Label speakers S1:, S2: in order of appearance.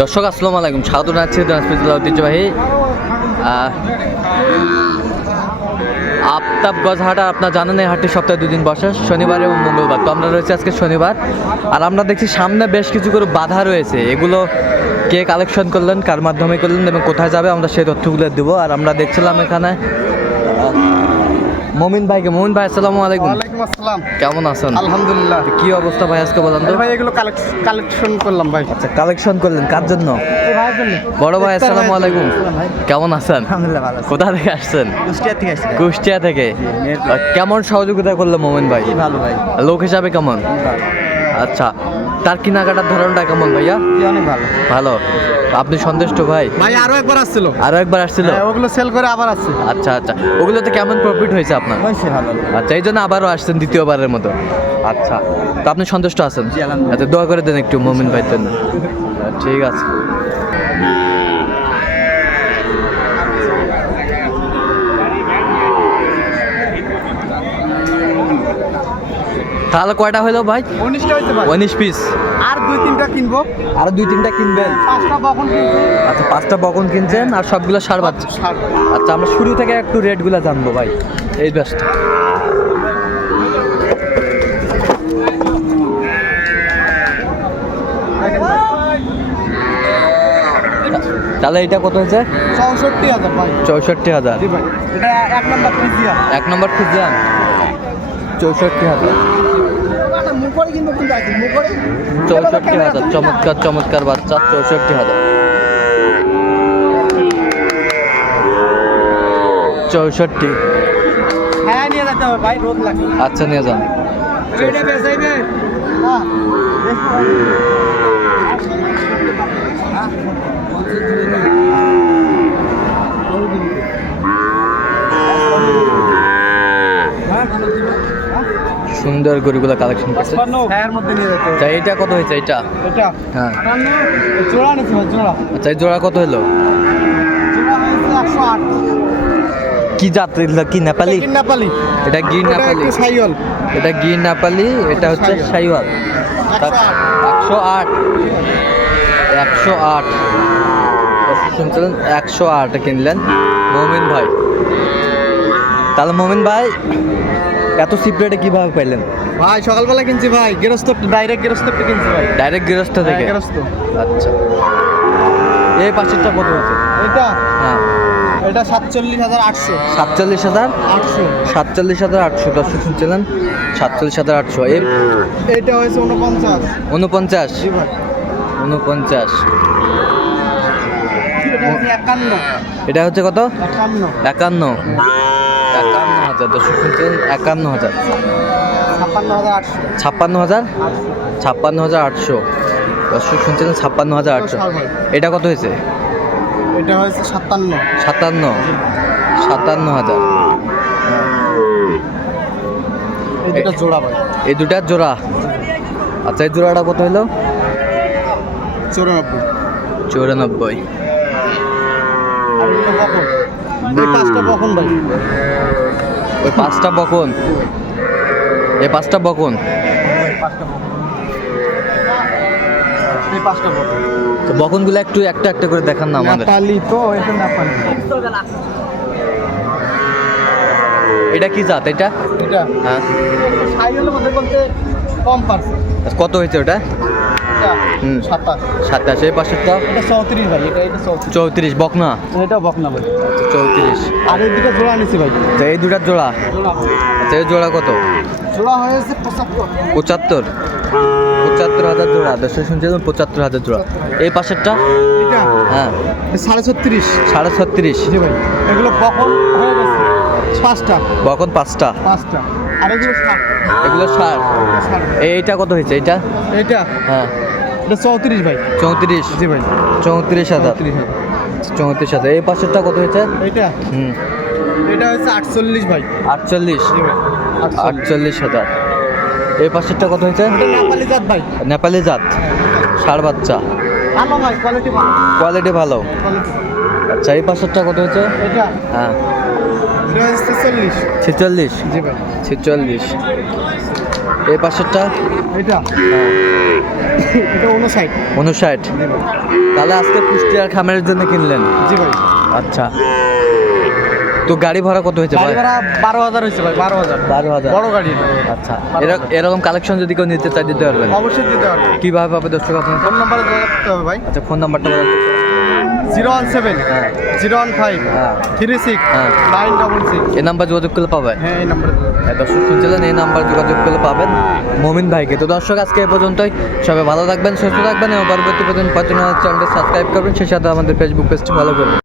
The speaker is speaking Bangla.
S1: দর্শক, আসসালামু আলাইকুম। স্বাগত জানাচ্ছি দিনাজপুর ঐতিহ্যবাহী আফতাবগঞ্জ হাট। আপনার জানেন, এই হাটটি সপ্তাহে দুদিন বসে, শনিবার এবং মঙ্গলবার। তো আমরা রয়েছে আজকে শনিবার। আর আমরা দেখছি সামনে বেশ কিছু করে বাধা রয়েছে। এগুলো কে কালেকশন করলেন, কার মাধ্যমে করলেন এবং কোথায় যাবে, আমরা সেই তথ্যগুলো দেবো। আর আমরা দেখছিলাম এখানে মমিন ভাইকে মমিন ভাই আসসালামু আলাইকুম।
S2: ওয়ালাইকুম আসসালাম।
S1: কেমন আছেন?
S2: আলহামদুলিল্লাহ।
S1: কি অবস্থা ভাই আজকে বলেন তো?
S2: ভাই এগুলো কালেকশন করলাম ভাই।
S1: আচ্ছা কালেকশন করলেন কার জন্য? বড় ভাই আসসালামু আলাইকুম। কেমন আছেন?
S2: আলহামদুলিল্লাহ ভালো
S1: কোথা থেকে আসছেন?
S2: কুষ্টিয়া থেকে আসছি
S1: কুষ্টিয়া থেকে। কেমন সহযোগিতা করলেন মমিন ভাই?
S2: ভালো ভাই।
S1: লোক হিসাবে কেমন? আচ্ছা তার কেনাকাটার ধরনটা কেমন ভাইয়া?
S2: অনেক ভালো।
S1: ভালো। আপনি সন্তুষ্ট ভাই?
S2: ভাই আরও একবার আসছিল।
S1: আরও একবার আসছিল?
S2: হ্যাঁ, ওগুলো সেল করে আবার আসছে।
S1: আচ্ছা আচ্ছা। ওগুলোতে কেমন প্রফিট হয়েছে আপনার?
S2: হয়েছে ভালো।
S1: আচ্ছা এই জন্য আবারও আসছেন দ্বিতীয়বারের মতো। আচ্ছা তো আপনি সন্তুষ্ট আছেন?
S2: জি, আলহামদুলিল্লাহ।
S1: আচ্ছা দোয়া করে দেন একটু মোমিন ভাইয়ের জন্য। ঠিক আছে। তাহলে কয়টা হলো ভাই?
S2: উনিশটা হয়েছে ভাই
S1: উনিশ পিস
S2: আর দুই তিনটা কিনবো।
S1: আর দুই তিনটা কিনবেন?
S2: পাঁচটা
S1: আচ্ছা পাঁচটা বকন কিনছেন আর সবগুলো সার বাচ্চা আচ্ছা আমরা শুরু থেকে একটু রেটগুলো জানব ভাই। এই ব্যস্ত তাহলে এটা কত হয়েছে?
S2: চৌষট্টি হাজার ভাই।
S1: চৌষট্টি হাজার।
S2: এক নম্বর
S1: এক নম্বর খুঁজলাম চৌষট্টি হাজার।
S2: মুখরে কিনবো কিন্তু আছে মুখরে
S1: চৌষট্টি হাজার চমৎকার চমৎকার বাচ্চা চৌষট্টি হাজার। চৌষট্টি।
S2: হ্যাঁ নিয়ে যেতে হবে ভাই রোদ লাগে।
S1: আচ্ছা নিয়ে যান।
S2: হ্যাঁ
S1: সুন্দর গরুগুলো কালেকশন করছে।
S2: মধ্যে নিয়ে যেতে। হবে
S1: আচ্ছা এইটা কত হয়েছে এটা?
S2: এটা।
S1: হ্যাঁ। আচ্ছা এই জোড়া কত হলো? কি জাত কি নেপালি?
S2: নেপালি?
S1: এটা গির নেপালি?
S2: সাইল
S1: এটা গির নেপালি? এটা হচ্ছে সাইওয়াল। একশো আট। একশো আট। শুনছিলেন একশো আট কিনলেন। মমিন ভাই। তাহলে মমিন ভাই এত সিপ্রেটে রেটে কীভাবে পাইলেন?
S2: ভাই সকালবেলা কিনছি ভাই। গেরস্ত ডাইরেক্ট গেরস্ত কিনছি ভাই।
S1: ডাইরেক্ট গৃহস্থ থেকে?
S2: হ্যাঁ, গেরস্ত।
S1: আচ্ছা। এই পাশেরটা কত হয়েছে
S2: এটা?
S1: হ্যাঁ।
S2: এটা সাতচল্লিশ হাজার আটশো।
S1: সাতচল্লিশ হাজার?
S2: আটশো।
S1: সাতচল্লিশ হাজার আটশো দর্শক শুনছিলেন? সাতচল্লিশ হাজার আটশো। এর
S2: এটা হয়েছে উনপঞ্চাশ।
S1: উনপঞ্চাশ? উনপঞ্চাশ।
S2: এটা হচ্ছে
S1: এটা হচ্ছে কত?
S2: একান্ন।
S1: একান্ন। একান্ন হাজার দর্শক শুনছিলেন একান্ন হাজার।
S2: ছাপ্পান্ন হাজার আটশো।
S1: ছাপ্পান্ন হাজার? ছাপ্পান্ন হাজার আটশো। দর্শক শুনছিলেন ছাপ্পান্ন হাজার আটশো। এটা কত হয়েছে?
S2: এটা হয়েছে সাতান্ন।
S1: সাতান্ন। সাতান্ন হাজার।
S2: জোড়া
S1: এই দুটার জোড়া। আচ্ছা এই জোড়াটা কত হলো
S2: চৌরানব্বই।
S1: চৌরানব্বই।
S2: এই পাঁচটা বকন ভাই।
S1: ওই পাঁচটা বকন। এই পাঁচটা বকন। তো বকনগুলো একটু একটা একটা করে দেখান না আমাদের।
S2: তো এটা
S1: কি জাত এটা?
S2: এটা।
S1: হ্যাঁ।
S2: বলতে কম পারছে
S1: কত হয়েছে ওটা।
S2: সাতাশ
S1: এই পাশেরটা
S2: চৌত্রিশ ভাই এটা চৌত্রিশ।
S1: বকনা?
S2: এটা বকনা ভাই।
S1: চৌত্রিশ।
S2: আর এই দুটো জোড়া নিছি ভাই।
S1: তো এই দুটার জোড়া? আচ্ছা এই জোড়া কত?
S2: জোড়া হয়েছে পঁচাত্তর।
S1: পঁচাত্তর? হাজার জোড়া। দর্শক শুনছিলাম পঁচাত্তর হাজার জোড়া। এই পাশেরটা?
S2: এটা?
S1: হ্যাঁ।
S2: সাড়ে ছত্রিশ।
S1: সাড়ে ছত্রিশ।
S2: জি ভাই। এগুলো বকন হয়ে গেছে। পাঁচটা।
S1: বকন পাঁচটা।
S2: পাঁচটা। আর এগুলো ষাট।
S1: এগুলো ষাট। এইটা কত হয়েছে? এইটা?
S2: এটা
S1: হ্যাঁ।
S2: এটা চৌত্রিশ ভাই।
S1: চৌত্রিশ?
S2: জি ভাই।
S1: চৌত্রিশ হাজার।
S2: চৌত্রিশ হাজার।
S1: এই পাশেরটা কত হয়েছে?
S2: এটা
S1: হুম।
S2: এটা হচ্ছে আটচল্লিশ ভাই।
S1: আটচল্লিশ?
S2: আটচল্লিশ
S1: হাজার। এই পাশেরটা কত হয়েছে?
S2: নেপালি জাত ভাই।
S1: নেপালি জাত। ষাড় বাচ্চা।
S2: ভালো ভাই কোয়ালিটি ভালো।
S1: কোয়ালিটি ভালো। আচ্ছা এই পাশেরটা কত হয়েছে?
S2: এটা
S1: হ্যাঁ।
S2: এটা
S1: ছেচল্লিশ।
S2: জি ভাই।
S1: ছেচল্লিশ। এই পাশেরটা?
S2: এটা? এটা অন্য
S1: উনষাট তাহলে আজকে কুষ্টিয়ার খামারের জন্য কিনলেন?
S2: জি ভাই।
S1: আচ্ছা। তো গাড়ি ভাড়া কত হয়েছে ভাই?
S2: ভাড়া বারো হাজার হয়েছে ভাই বারো হাজার।
S1: বারো হাজার।
S2: বড় গাড়ি
S1: আচ্ছা। এরকম কালেকশন যদি কেউ নিতে চাই দিতে পারবেন?
S2: অবশ্যই দিতে পারবে।
S1: কীভাবে পাবে দর্শক আপনার?
S2: ফোন নাম্বারে করতে হবে ভাই।
S1: আচ্ছা ফোন নাম্বারটা।
S2: Zero one seven. Zero one five
S1: হ্যাঁ।
S2: থ্রি সিক্স
S1: হ্যাঁ।
S2: নাইন ডবল সিক্স
S1: এই নাম্বার যোগাযোগ করলে পাবেন
S2: হ্যাঁ এই নাম্বার
S1: হ্যাঁ, দর্শক শুনছিলেন এই নাম্বার যোগাযোগ করলে পাবেন মমিন ভাইকে তো দর্শক আজকে এ পর্যন্তই সবাই ভালো থাকবেন সুস্থ থাকবেন এবং পরবর্তী পর্যন্ত পাঁচজন চ্যানেলটি সাবস্ক্রাইব করবেন সেই সাথে আমাদের ফেসবুক পেজটি ফলো করবেন